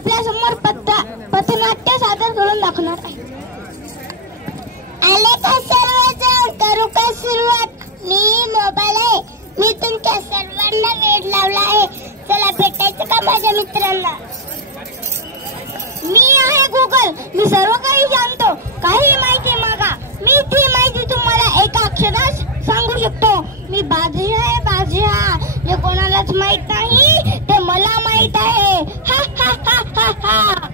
आपल्या समोर पथनाट्य सादर करून दाखवणार आहे. आले का सर्वजण, करू का सुरुवात? मी मोबाईल आहे, मी तुमच्या सर्वांना वेड लावला आहे. चला भेटायचं का माझ्या मित्रांना? मी आहे गुगल, मी सर्व काही जाणतो. काही माहिती मागा, मी ती माहिती तुम्हाला एका अक्षरात सांगू शकतो. मी बादशाह आहे, बादशाह. जे कोणालाच माहित नाही ते मला माहित आहे. हा हा हा हा हा.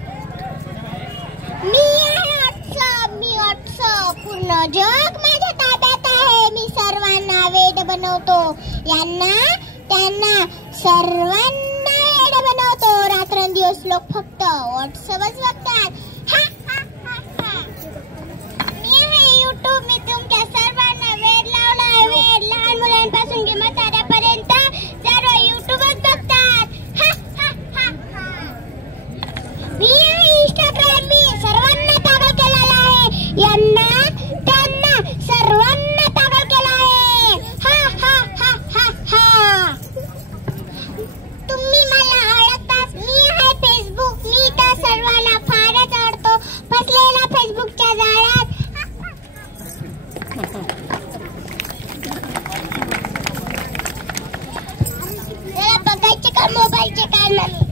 मी आहे व्हॉट्सअप, मी व्हॉट्सअप. पूर्ण जग माझ्या ताब्यात आहे. मी सर्वांना वेड बनवतो. यांना त्यांना सर्वांना वेड बनवतो. रात्रंदिवस लोक फक्त व्हॉट्सअपच बघतात. हा हा हा हा. मी आहे युट्यूब, मी तुमच्या सर्वांना वेड लावला आहे. वेड लहान मुलांपासून ते म्हाताऱ्यापर्यंत सर्व युट्यूबच बघतात. हा हा हा हा. मी आहे इंस्टाग्राम, मी सर्वांना पागल केलेला आहे. यांना त्यांना सर्वांना पागल केला आहे. हा हा हा हा हा. तुम्ही मला ओळखताच. मी आहे फेसबुक, मी तर सर्वांना फारच आवडतो. फसलेला फेसबुकच्या जाळ्यात. जरा बघायचे का मोबाईलचे कारनामे?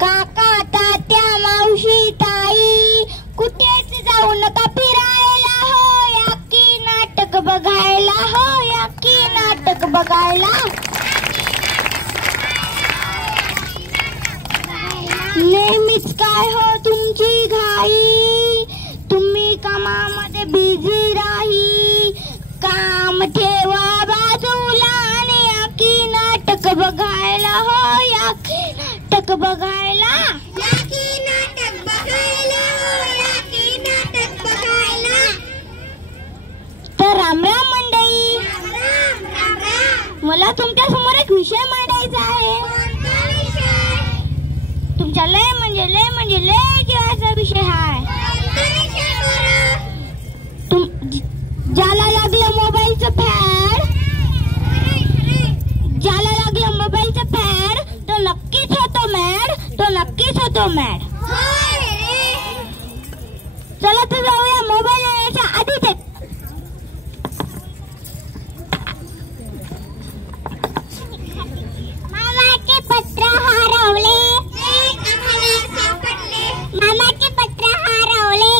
काका तात्या मावशी ताई, कुठेच जाऊ नका फिरायला. हो या की नाटक बघायला. हो या की नाटक बघायला. नेहमीच काय हो तुमची घाई, तुम्ही कामामध्ये बिझी राही. काम ठेवा बाजूला आणि या की नाटक बघायला. हो या की नाटक बघायला. या की नाटक बघायला. या की नाटक बघायला. तर राम राम मंडळी, मला तुमच्या समोर एक विषय मांडायचा आहे. तुमच्या लय म्हणजे लय जीवाचा विषय हाय. ज्याला लागलं मोबाईलचं फॅड, ज्याला लागलं मोबाईलचं फॅड तो नक्कीच होतो मॅड. तो नक्कीच होतो मॅड. चला तर जाऊया मोबाईल येण्याच्या आधीच एक मामाचे पत्र हरवले. मामाचे पत्र हरवले.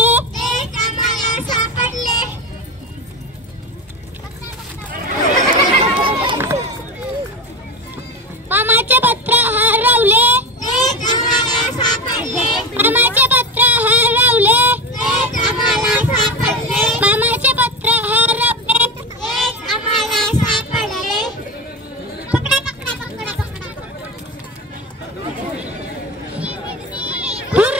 मामाचे पत्र हरवले. मामाचे पत्र हरवले. मामाचे पत्र हरवले. आम्हाला सापडले. पकडा पकडा पकडा पकडा. भुर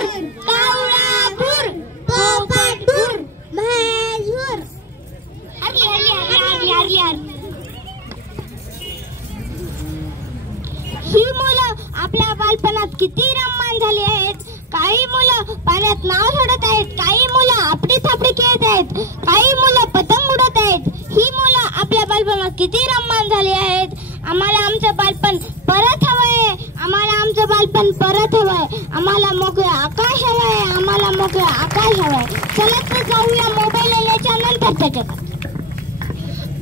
कावळा भुर, पोपट भुर, म्हैस भुर. हरली हरली हरली हरली हरली. ही मुलं आपल्या बालपणात किती रममाण झाली आहेत. काही मुलं पाण्यात नाव सोडत आहेत. काही मुलं आपडी थापडी खेळत आहेत. काही मुलं पतंग उडत आहेत. ही मुलं आपल्या बालपणात किती रममाण झाली आहेत. आम्हाला आमचं बालपण परत हवंय. आम्हाला आमचं बालपण परत हवंय. आम्हाला मोकळं आकाश हवंय. आम्हाला मोकळं आकाश हवंय. चला तर जाऊया मोबाईल आल्याच्या नंतरच्या जगात.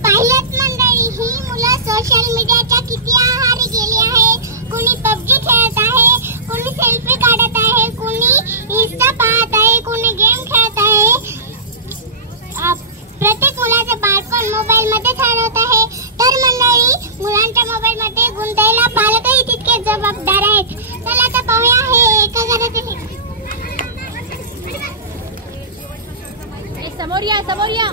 पाहिलंच मंडळी, ही मुलं सोशल मीडियाच्या किती आहारी गेली आहे. कुणी पबजी खेळत आहे, कुणी सेल्फी काढत आहे, कुणी इंस्टा पाहत आहे, कुणी गेम खेळत आहे. प्रत्येक मुलाचं बालपण मोबाईल मध्ये घालवत आहे. तर मंडळी, मुलांच्या मोबाईल मध्ये गुंतायला पालकही तितके जबाबदार आहेत. चला आता पाहूया हे एका घरातील. समोर या समोर या.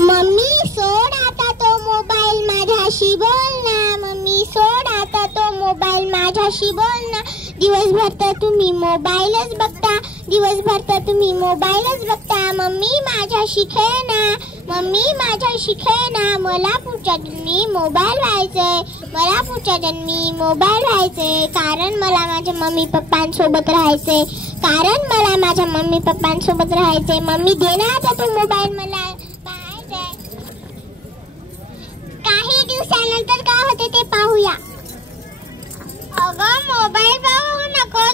मम्मी सोड आता तो मोबाईल, माझ्याशी बोल ना. मम्मी सोड आता तो मोबाईल, माझ्याशी बोल ना. दिवसभर तर तुम्ही मोबाईलच बघता. दिवसभर तर तुम्ही मोबाईलच बघता. मम्मी माझ्याशी खेळ ना. मम्मी माझ्याशी खेळ ना. मला पुढच्या जन्मी मोबाईल व्हायचंय. मला पुढच्या जन्मी मोबाईल व्हायचंय. कारण मला माझ्या मम्मी पप्पांसोबत राहायचंय. कारण मला माझ्या मम्मी पप्पांसोबत राहायचंय. मम्मी दे ना आता तो मोबाईल, मला पाहायचंय. काही दिवसानंतर काय होते ते पाहूया. अगं मोबाईल बघू नको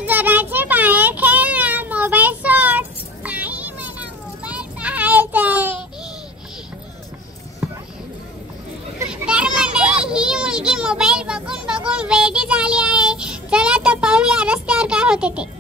रेडी झाली आहे. चला तर पाहूया रस्त्यावर काय होते ते.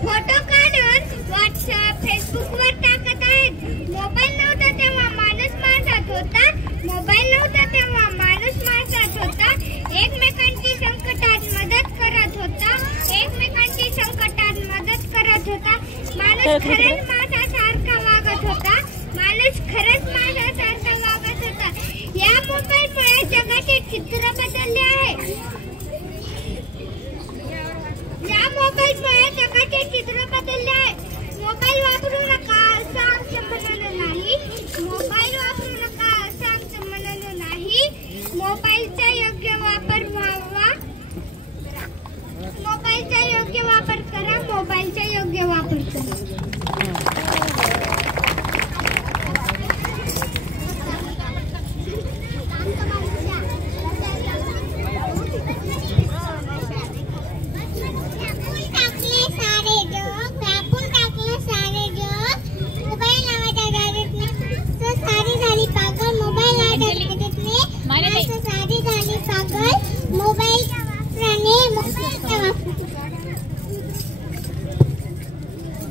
फोटो काढून व्हॉट्सअप फेसबुकवर टाकत आहेत. मोबाईल नव्हता तेव्हा माणूस माणसात होता. मोबाईल नव्हता तेव्हा माणूस माणसात होता. एकमेकांची संकटात मदत करत होता. एकमेकांची संकटात मदत करत होता. माणूस खरंच माणसासारखा वागत होता. माणूस खरंच माणसासारखा वागत होता. या मोबाईलमुळे जगाचे चित्र बदलले आहे. या मोबाईलमुळे जगाचे चित्र बदलले आहे. मोबाईल वापरू नका असं आमचं म्हणणं नाही. मोबाईल वापरू नका असं आमचं म्हणणं नाही. मोबाईलचा योग्य वापर व्हावा. मोबाईलचा योग्य वापर करा. मोबाईलचा योग्य वापर करा.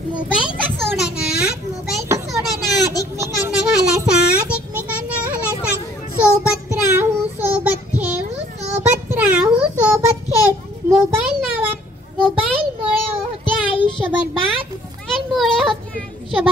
मोबाईलचा सोडा नाद, एकमेकांना घाला साथ, एकमेकांना घाला साथ. सोबत राहू, सोबत खेळू, सोबत राहू, सोबत खेळ. मोबाईलमुळे होते आयुष्य बरबाद. मोबाईलमुळे होते आयुष्य बरबाद.